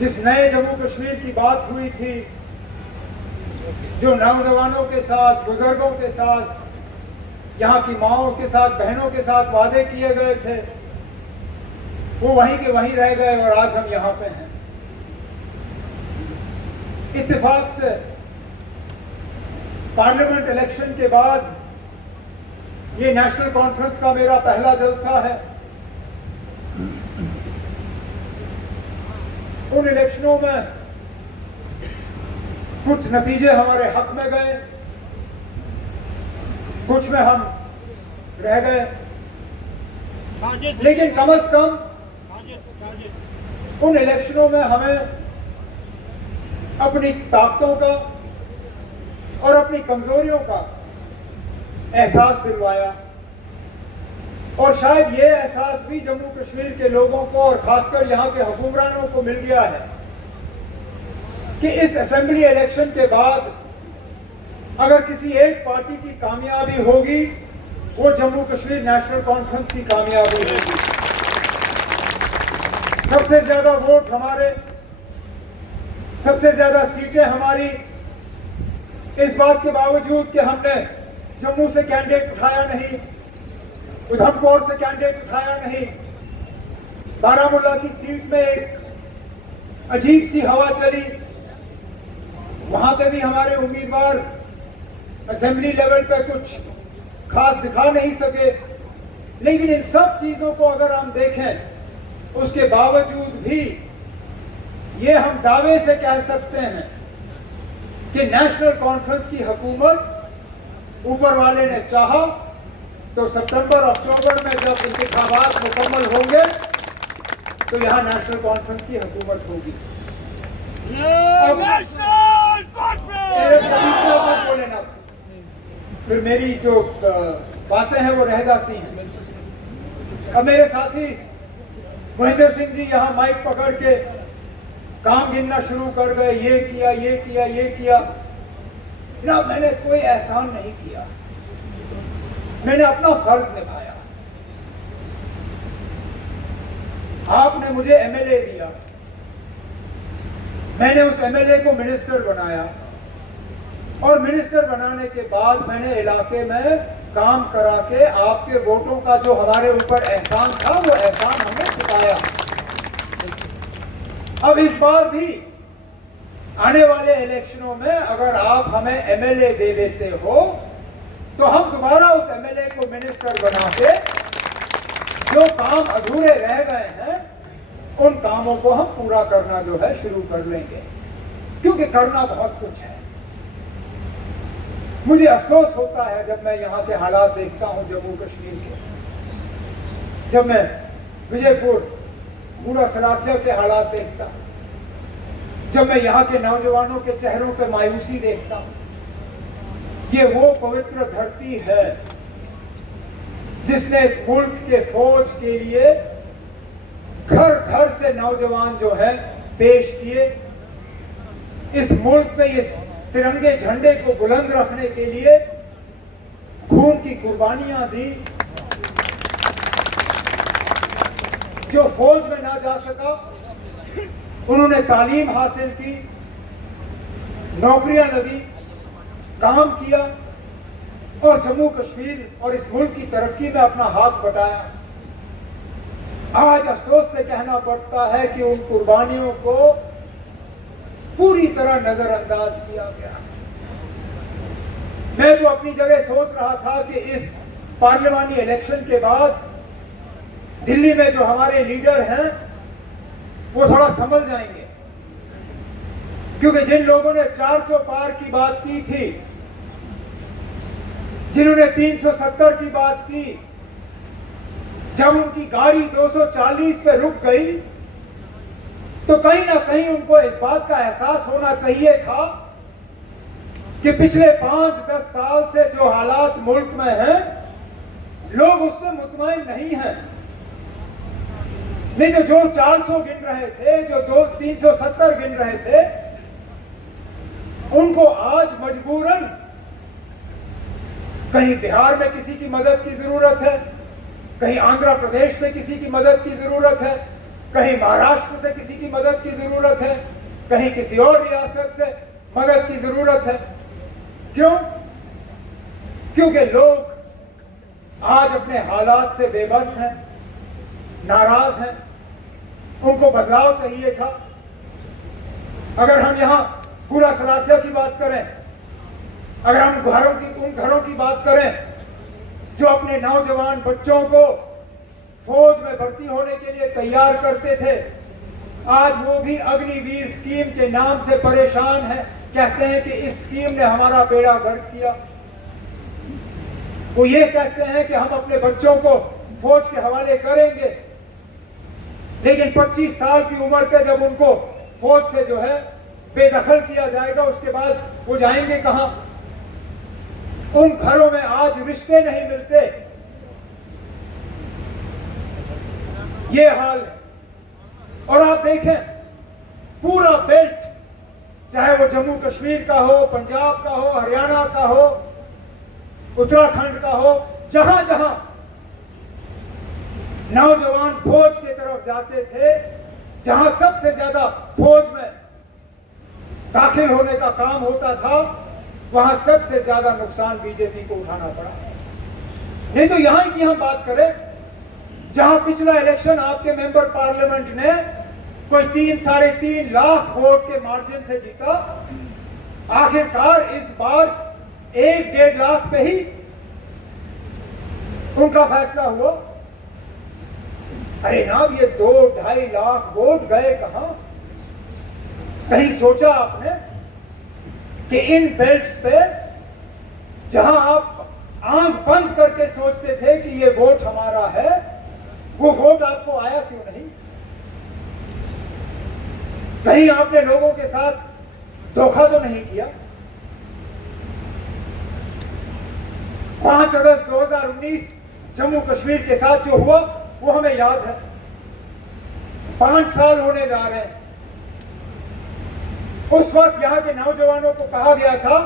जिस नए जम्मू कश्मीर की बात हुई थी, जो नौजवानों के साथ, बुजुर्गों के साथ, यहाँ की माओं के साथ, बहनों के साथ वादे किए गए थे, वो वहीं के वहीं रह गए और आज हम यहाँ पे हैं। इत्तेफाक से पार्लियामेंट इलेक्शन के बाद ये नेशनल कॉन्फ्रेंस का मेरा पहला जलसा है। उन इलेक्शनों में कुछ नतीजे हमारे हक में गए, कुछ में हम रह गए, लेकिन कम से कम उन इलेक्शनों में हमें अपनी ताकतों का और अपनी कमजोरियों का एहसास दिलवाया। और शायद ये एहसास भी जम्मू कश्मीर के लोगों को और खासकर यहाँ के हुक्मरानों को मिल गया है कि इस असेंबली इलेक्शन के बाद अगर किसी एक पार्टी की कामयाबी होगी, वो जम्मू कश्मीर नेशनल कॉन्फ्रेंस की कामयाबी होगी। सबसे ज्यादा वोट हमारे, सबसे ज्यादा सीटें हमारी, इस बात के बावजूद कि हमने जम्मू से कैंडिडेट उठाया नहीं, उधमपुर से कैंडिडेट उठाया नहीं, बारामूला की सीट में एक अजीब सी हवा चली, वहां पे भी हमारे उम्मीदवार असेंबली लेवल पे कुछ खास दिखा नहीं सके। लेकिन इन सब चीजों को अगर हम देखें, उसके बावजूद भी ये हम दावे से कह सकते हैं कि नेशनल कॉन्फ्रेंस की हुकूमत ऊपर वाले ने चाहा तो सितंबर अक्टूबर में जब इंतखाबात मुकम्मल होंगे तो यहाँ नेशनल कॉन्फ्रेंस की हुकूमत होगी। नेशनल कॉन्फ्रेंस बोले ना, फिर मेरी जो बातें हैं वो रह जाती हैं। अब मेरे साथी महेंद्र सिंह जी यहाँ माइक पकड़ के काम गिनना शुरू कर गए, ये किया, ये किया, ये किया। ना, मैंने कोई एहसान नहीं किया, मैंने अपना फर्ज निभाया। आपने मुझे एमएलए दिया, मैंने उस एमएलए को मिनिस्टर बनाया और मिनिस्टर बनाने के बाद मैंने इलाके में काम करा के आपके वोटों का जो हमारे ऊपर एहसान था, वो एहसान हमने चुकाया। अब इस बार भी आने वाले इलेक्शनों में अगर आप हमें एमएलए दे देते हो तो हम दोबारा उस एमएलए को मिनिस्टर बना के जो काम अधूरे रह गए हैं उन कामों को हम पूरा करना जो है शुरू कर लेंगे, क्योंकि करना बहुत कुछ है। मुझे अफसोस होता है जब मैं यहाँ के हालात देखता हूँ जम्मू कश्मीर के, जब मैं विजयपुर, बूढ़ा सराथिया के हालात देखता हूँ, जब मैं यहाँ के नौजवानों के चेहरों पे मायूसी देखता हूँ। ये वो पवित्र धरती है जिसने इस मुल्क के फौज के लिए घर घर से नौजवान जो है पेश किए, इस मुल्क में इस तिरंगे झंडे को बुलंद रखने के लिए खून की कुर्बानियां दी। जो फौज में ना जा सका, उन्होंने तालीम हासिल की, नौकरियां लगी, काम किया और जम्मू कश्मीर और इस मुल्क की तरक्की में अपना हाथ बटाया। आज अफसोस से कहना पड़ता है कि उन कुर्बानियों को पूरी तरह नजरअंदाज किया गया। मैं तो अपनी जगह सोच रहा था कि इस पार्लियामानी इलेक्शन के बाद दिल्ली में जो हमारे लीडर हैं वो थोड़ा समझ जाएंगे, क्योंकि जिन लोगों ने 400 पार की बात की थी, जिन्होंने 370 की बात की, जब उनकी गाड़ी 240 पे रुक गई तो कहीं ना कहीं उनको इस बात का एहसास होना चाहिए था कि पिछले 5-10 साल से जो हालात मुल्क में हैं, लोग उससे मुतमईन नहीं हैं। नहीं तो जो 400 गिन रहे थे, जो 370 गिन रहे थे, उनको आज मजबूरन कहीं बिहार में किसी की मदद की जरूरत है, कहीं आंध्र प्रदेश से किसी की मदद की जरूरत है, कहीं महाराष्ट्र से किसी की मदद की जरूरत है, कहीं किसी और रियासत से मदद की जरूरत है। क्यों? क्योंकि लोग आज अपने हालात से बेबस हैं, नाराज हैं, उनको बदलाव चाहिए था। अगर हम यहाँ पूरा सलाथिया की बात करें, अगर हम उन घरों की बात करें जो अपने नौजवान बच्चों को फौज में भर्ती होने के लिए तैयार करते थे, आज वो भी अग्निवीर स्कीम के नाम से परेशान हैं। कहते हैं कि इस स्कीम ने हमारा बेड़ा गर्क किया। वो ये कहते हैं कि हम अपने बच्चों को फौज के हवाले करेंगे, लेकिन 25 साल की उम्र पे जब उनको फौज से जो है बेदखल किया जाएगा, उसके बाद वो जाएंगे कहां? उन घरों में आज रिश्ते नहीं मिलते। ये हाल है। और आप देखें पूरा बेल्ट, चाहे वो जम्मू कश्मीर का हो, पंजाब का हो, हरियाणा का हो, उत्तराखंड का हो, जहां जहां नौजवान फौज की तरफ जाते थे, जहां सबसे ज्यादा फौज में दाखिल होने का काम होता था, वहां सबसे ज्यादा नुकसान बीजेपी को उठाना पड़ा। नहीं तो यहां की हम बात करें, जहां पिछला इलेक्शन आपके मेंबर पार्लियामेंट ने कोई 3-3.5 लाख वोट के मार्जिन से जीता, आखिरकार इस बार 1-1.5 लाख पे ही उनका फैसला हुआ। अरे नाम, ये 2-2.5 लाख वोट गए कहां? कहीं सोचा आपने कि इन बेल्ट्स पे जहां आप आंख बंद करके सोचते थे कि ये वोट हमारा है, वो वोट आपको आया क्यों नहीं? कहीं आपने लोगों के साथ धोखा तो नहीं किया? 5 अगस्त 2019 जम्मू कश्मीर के साथ जो हुआ वो हमें याद है। 5 साल होने जा रहे हैं। उस वक्त यहां के नौजवानों को कहा गया था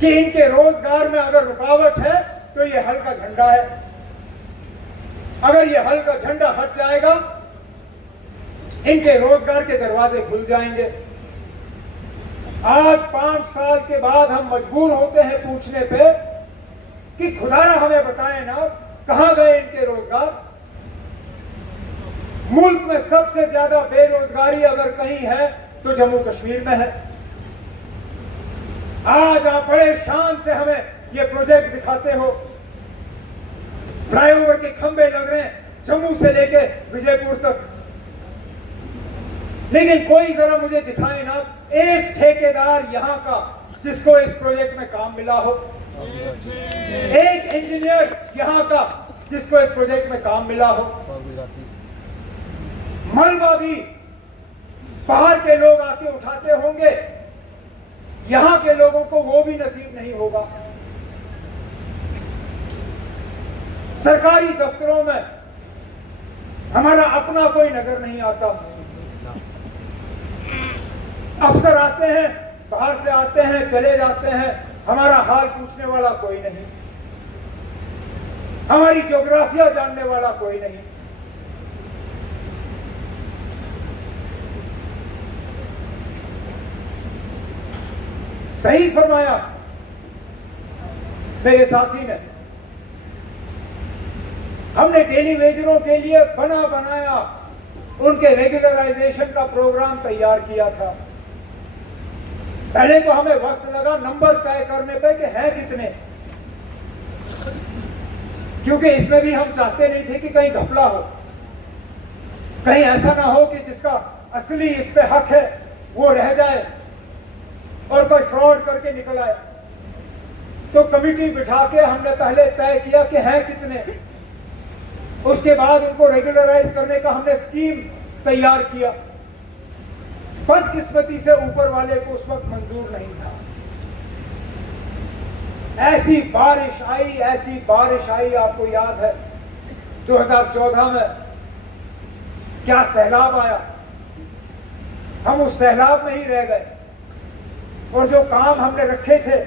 कि इनके रोजगार में अगर रुकावट है तो ये हल का झंडा है, अगर ये हल का झंडा हट जाएगा इनके रोजगार के दरवाजे खुल जाएंगे। आज 5 साल के बाद हम मजबूर होते हैं पूछने पे कि खुदारा हमें बताएं ना, कहां गए इनके रोजगार? मुल्क में सबसे ज्यादा बेरोजगारी अगर कहीं है तो जम्मू कश्मीर में है। आज आप बड़े शान से हमें ये प्रोजेक्ट दिखाते हो, फ्लाईओवर के खंभे लग रहे हैं जम्मू से लेके विजयपुर तक, लेकिन कोई जरा मुझे दिखाए ना एक ठेकेदार यहां का जिसको इस प्रोजेक्ट में काम मिला हो, एक इंजीनियर यहां का जिसको इस प्रोजेक्ट में काम मिला हो। मलबा भी बाहर के लोग आके उठाते होंगे, यहां के लोगों को वो भी नसीब नहीं होगा। सरकारी दफ्तरों में हमारा अपना कोई नजर नहीं आता। अफसर आते हैं, बाहर से आते हैं, चले जाते हैं, हमारा हाल पूछने वाला कोई नहीं, हमारी ज्योग्राफिया जानने वाला कोई नहीं। सही फरमाया मेरे साथी ने। हमने डेली वेजरों के लिए बना बनाया उनके रेगुलराइजेशन का प्रोग्राम तैयार किया था। पहले तो हमें वक्त लगा नंबर तय करने पे कि हैं कितने, क्योंकि इसमें भी हम चाहते नहीं थे कि कहीं घपला हो, कहीं ऐसा ना हो कि जिसका असली इस पे हक है वो रह जाए और कोई फ्रॉड करके निकल आए। तो कमिटी बिठा के हमने पहले तय किया कि हैं कितने, उसके बाद उनको रेगुलराइज करने का हमने स्कीम तैयार किया। बदकिस्मती से ऊपर वाले को उस वक्त मंजूर नहीं था। ऐसी बारिश आई, आपको याद है 2014 में क्या सैलाब आया। हम उस सैलाब में ही रह गए और जो काम हमने रखे थे,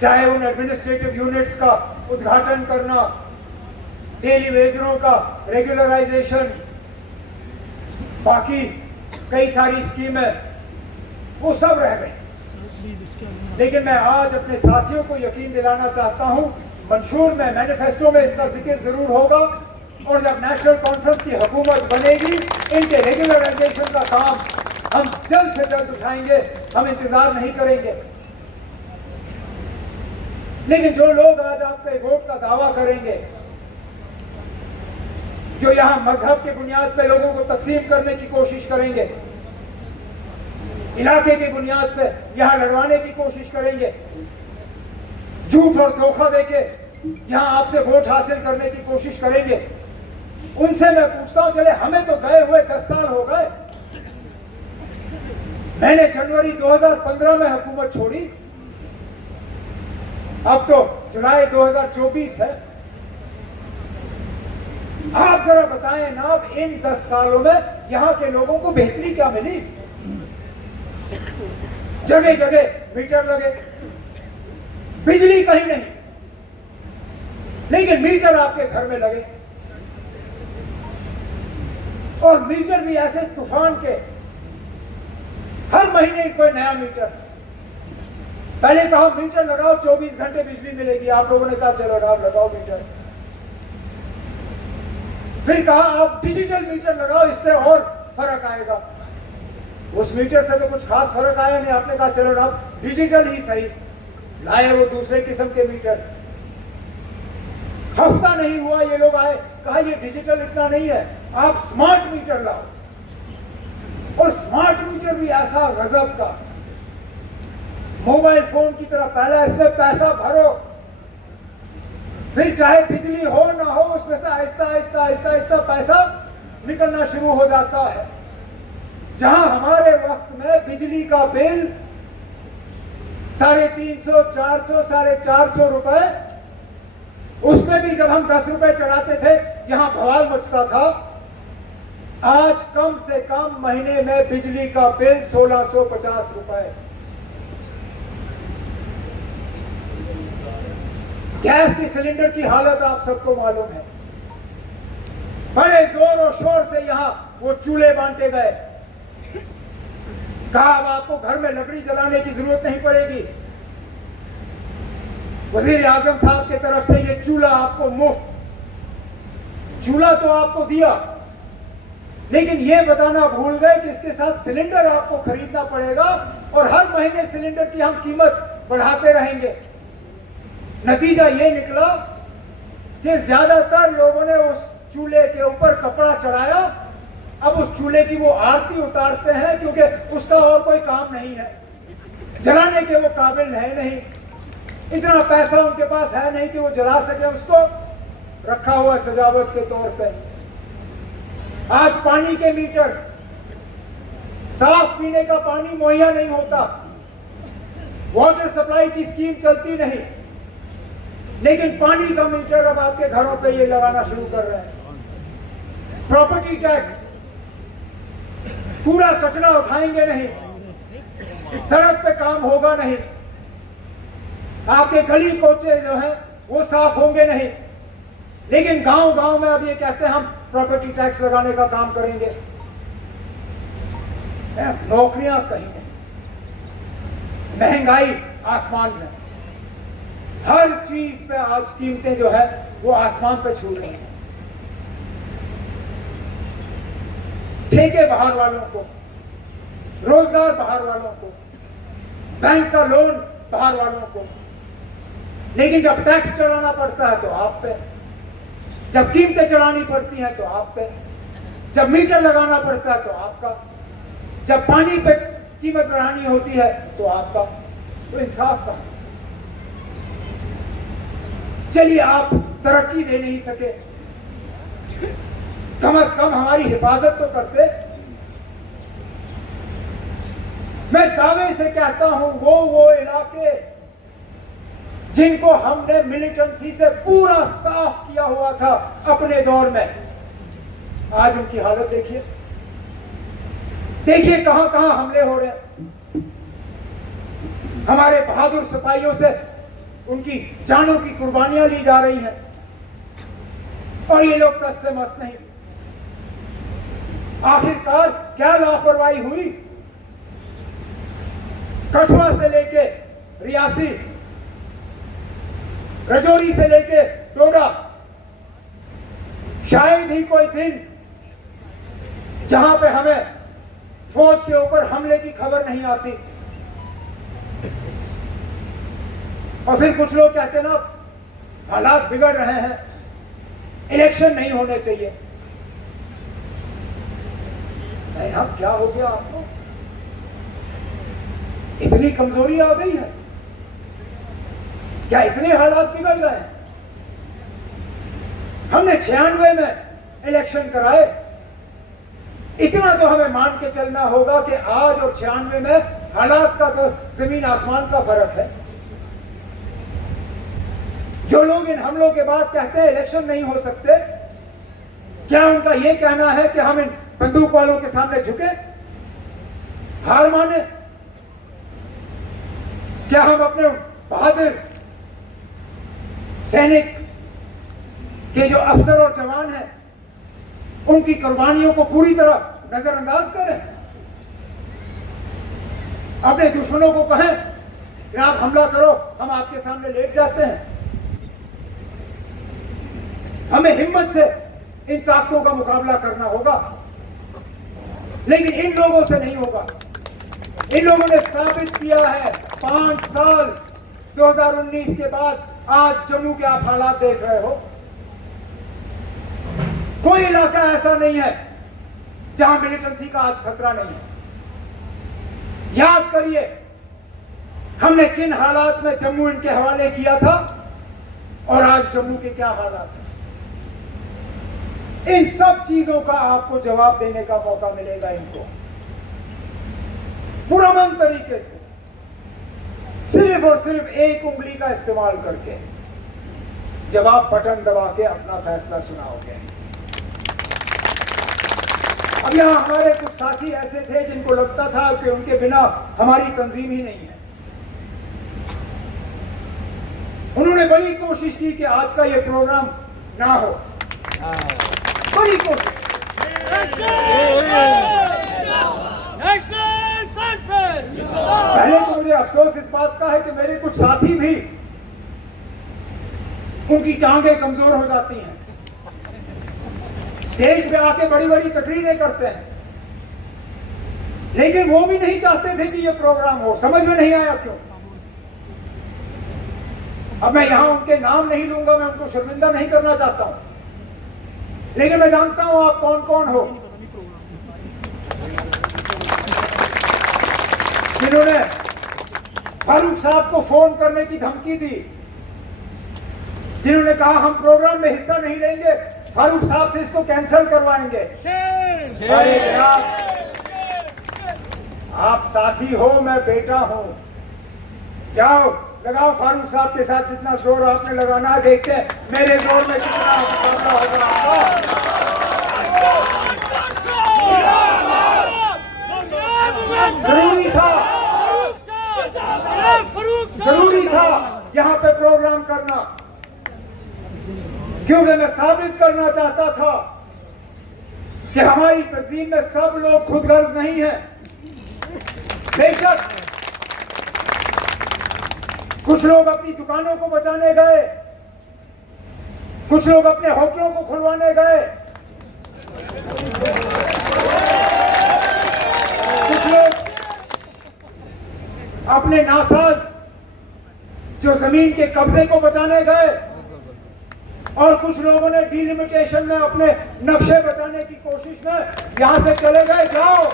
चाहे उन एडमिनिस्ट्रेटिव यूनिट्स का उद्घाटन करना, डेली वेजरों का रेगुलराइजेशन, बाकी कई सारी स्कीमें वो सब रह गई। लेकिन मैं आज अपने साथियों को यकीन दिलाना चाहता हूं, मंशूर में, मैनिफेस्टो में इसका जिक्र जरूर होगा, और जब नेशनल कॉन्फ्रेंस की हुकूमत बनेगी इनके रेगुलराइजेशन का काम हम जल्द से जल्द उठाएंगे, हम इंतजार नहीं करेंगे। लेकिन जो लोग आज आपके वोट का दावा करेंगे, जो यहां मजहब के बुनियाद पे लोगों को तकसीम करने की कोशिश करेंगे, इलाके की बुनियाद पे यहां लड़वाने की कोशिश करेंगे, झूठ और धोखा देके यहां आपसे वोट हासिल करने की कोशिश करेंगे, उनसे मैं पूछता हूं, चले हमें तो गए हुए 10 साल हो गए। मैंने जनवरी 2015 में हुकूमत छोड़ी, अब तो जुलाई 2024 है। आप जरा बताएं ना, अब इन 10 सालों में यहां के लोगों को बेहतरी क्या मिली? जगह जगह मीटर लगे, बिजली कहीं नहीं, लेकिन मीटर आपके घर में लगे, और मीटर भी ऐसे तूफान के, हर महीने कोई नया मीटर। पहले कहा मीटर लगाओ 24 घंटे बिजली मिलेगी, आप लोगों ने कहा चलो आप लगाओ मीटर। फिर कहा आप डिजिटल मीटर लगाओ, इससे और फर्क आएगा। उस मीटर से तो कुछ खास फर्क आया नहीं, आपने कहा चलो ना डिजिटल ही सही, लाए वो दूसरे किस्म के मीटर। हफ्ता नहीं हुआ ये लोग आए, कहा ये डिजिटल इतना नहीं है, आप स्मार्ट मीटर लाओ। और स्मार्ट मीटर भी ऐसा गजब का, मोबाइल फोन की तरह, पहले इसमें पैसा भरो, फिर चाहे बिजली हो ना हो उसमें से आहिस्ता आहिस्ता आहिस्ता आहिस्ता पैसा निकलना शुरू हो जाता है। जहां हमारे वक्त में बिजली का बिल 350, 400, 450 रुपए, उसमें भी जब हम 10 रुपए चढ़ाते थे यहां बवाल मचता था। आज कम से कम महीने में बिजली का बिल 1650 रुपए। गैस की सिलेंडर की हालत आप सबको मालूम है, बड़े जोर और शोर से यहां वो चूल्हे बांटे गए, कहा अब आपको घर में लकड़ी जलाने की जरूरत नहीं पड़ेगी। वजीर आजम साहब की तरफ से ये चूल्हा आपको मुफ्त, चूल्हा तो आपको दिया, लेकिन ये बताना भूल गए कि इसके साथ सिलेंडर आपको खरीदना पड़ेगा, और हर महीने सिलेंडर की हम कीमत बढ़ाते रहेंगे। नतीजा ये निकला कि ज्यादातर लोगों ने उस चूल्हे के ऊपर कपड़ा चढ़ाया, अब उस चूल्हे की वो आरती उतारते हैं, क्योंकि उसका और कोई काम नहीं है, जलाने के वो काबिल है नहीं, इतना पैसा उनके पास है नहीं कि वो जला सके, उसको रखा हुआ सजावट के तौर पे। आज पानी के मीटर, साफ पीने का पानी मुहैया नहीं होता, वाटर सप्लाई की स्कीम चलती नहीं, लेकिन पानी का मीटर अब आपके घरों पे ये लगाना शुरू कर रहे हैं। प्रॉपर्टी टैक्स, कूड़ा कचरा उठाएंगे नहीं, सड़क पे काम होगा नहीं, आपके गली कोचे जो है वो साफ होंगे नहीं, लेकिन गांव गांव में अब ये कहते हैं हम प्रॉपर्टी टैक्स लगाने का काम करेंगे। नौकरियां कहीं नहीं, महंगाई आसमान में, हर चीज पे आज कीमतें जो है वो आसमान पे छू रही हैं। ठेके बाहर वालों को, रोजगार बाहर वालों को, बैंक का लोन बाहर वालों को, लेकिन जब टैक्स चढ़ाना पड़ता है तो आप पे, जब कीमतें चढ़ानी पड़ती हैं तो आप पे, जब मीटर लगाना पड़ता है तो आपका, जब पानी पे कीमत बढ़ानी होती है तो आपका, तो इंसाफ का। चलिए आप तरक्की दे नहीं सके, कम से कम हमारी हिफाजत तो करते। मैं दावे से कहता हूं वो इलाके जिनको हमने मिलिटेंसी से पूरा साफ किया हुआ था अपने दौर में, आज उनकी हालत देखिए, देखिए कहां कहां हमले हो रहे हैं। हमारे बहादुर सिपाहियों से उनकी जानों की कुर्बानियां ली जा रही हैं, और ये लोग कस से मस नहीं। आखिरकार क्या लापरवाही हुई? कठुआ से लेके रियासी, रजौरी से लेके डोडा, शायद ही कोई दिन जहां पे हमें फौज के ऊपर हमले की खबर नहीं आती। और फिर कुछ लोग कहते ना हालात बिगड़ रहे हैं, इलेक्शन नहीं होने चाहिए। नहीं, अब क्या हो गया आपको? इतनी कमजोरी आ गई है क्या? इतने हालात बिगड़ गए हैं? हमने 96 में इलेक्शन कराए। इतना तो हमें मान के चलना होगा कि आज और 96 में हालात का तो जमीन आसमान का फर्क है। जो लोग इन हमलों के बाद कहते हैं इलेक्शन नहीं हो सकते, क्या उनका यह कहना है कि हम इन बंदूक वालों के सामने झुके, हार माने? क्या हम अपने बहादुर सैनिक के जो अफसर और जवान हैं उनकी कुर्बानियों को पूरी तरह नजरअंदाज करें? अपने दुश्मनों को कहें कि आप हमला करो, हम आपके सामने लेट जाते हैं? हमें हिम्मत से इन ताकतों का मुकाबला करना होगा, लेकिन इन लोगों से नहीं होगा। इन लोगों ने साबित किया है 5 साल 2019 के बाद आज जम्मू के आप हालात देख रहे हो। कोई इलाका ऐसा नहीं है जहां मिलिटेंसी का आज खतरा नहीं है। याद करिए हमने किन हालात में जम्मू इनके हवाले किया था और आज जम्मू के क्या हालात हैं। इन सब चीजों का आपको जवाब देने का मौका मिलेगा इनको पुरअमन तरीके से, सिर्फ और सिर्फ एक उंगली का इस्तेमाल करके, जब आप बटन दबा के अपना फैसला सुनाओगे। अब यहां हमारे कुछ साथी ऐसे थे जिनको लगता था कि उनके बिना हमारी तंजीम ही नहीं है। उन्होंने बड़ी कोशिश की कि आज का ये प्रोग्राम ना हो, बड़ी कोशिश। पहले तो मुझे अफसोस इस बात का है कि मेरे कुछ साथी भी उनकी टांगें कमजोर हो जाती हैं, स्टेज पे आके बड़ी बड़ी तकरीरें करते हैं, लेकिन वो भी नहीं चाहते थे कि ये प्रोग्राम हो। समझ में नहीं आया क्यों। अब मैं यहां उनके नाम नहीं लूंगा, मैं उनको शर्मिंदा नहीं करना चाहता हूं, लेकिन मैं जानता हूं आप कौन कौन हो जिन्होंने फारूक साहब को फोन करने की धमकी दी, जिन्होंने कहा हम प्रोग्राम में हिस्सा नहीं लेंगे, फारूक साहब से इसको कैंसिल करवाएंगे। अरे आप साथी हो, मैं बेटा हूं। जाओ लगाओ फारूक साहब के साथ जितना जोर आपने लगाना है, देखते हैं मेरे जोर में कितना मुकाबला होगा। जरूरी था यहां पे प्रोग्राम करना, क्योंकि मैं साबित करना चाहता था कि हमारी तंजीम में सब लोग खुदगर्ज नहीं है। बेशक कुछ लोग अपनी दुकानों को बचाने गए, कुछ लोग अपने होटलों को खुलवाने गए, कुछ लोग अपने नासाज जो जमीन के कब्जे को बचाने गए, और कुछ लोगों ने डिलिमिटेशन में अपने नक्शे बचाने की कोशिश में यहां से चले गए। जाओ,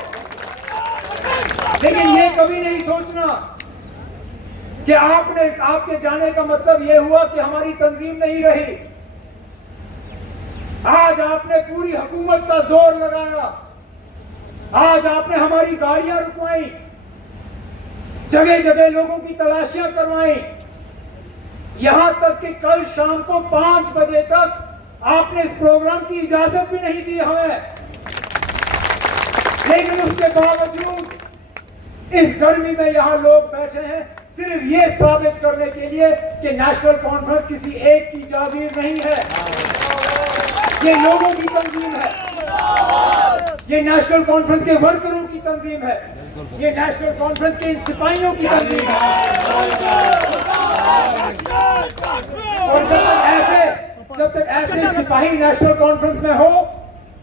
लेकिन ये कभी नहीं सोचना कि आपके जाने का मतलब यह हुआ कि हमारी तंजीम नहीं रही। आज आपने पूरी हुकूमत का जोर लगाया, आज आपने हमारी गाड़ियां रुकवाई, जगह जगह लोगों की तलाशियां करवाई, यहां तक कि कल शाम को 5 बजे तक आपने इस प्रोग्राम की इजाजत भी नहीं दी हमें। लेकिन उसके बावजूद इस गर्मी में यहां लोग बैठे हैं सिर्फ ये साबित करने के लिए कि नेशनल कॉन्फ्रेंस किसी एक की जागीर नहीं है, ये लोगों की तंजीम है। ये नेशनल कॉन्फ्रेंस के वर्करों की तंजीम है, ये नेशनल कॉन्फ्रेंस के इन सिपाहियों की तंजीम है। और जब तक ऐसे सिपाही नेशनल कॉन्फ्रेंस में हो,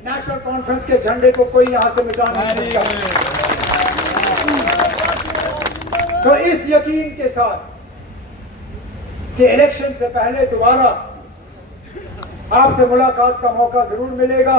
नेशनल कॉन्फ्रेंस के झंडे को कोई यहां से मिटा नहीं सकता। तो इस यकीन के साथ कि इलेक्शन से पहले दोबारा आपसे मुलाकात का मौका जरूर मिलेगा,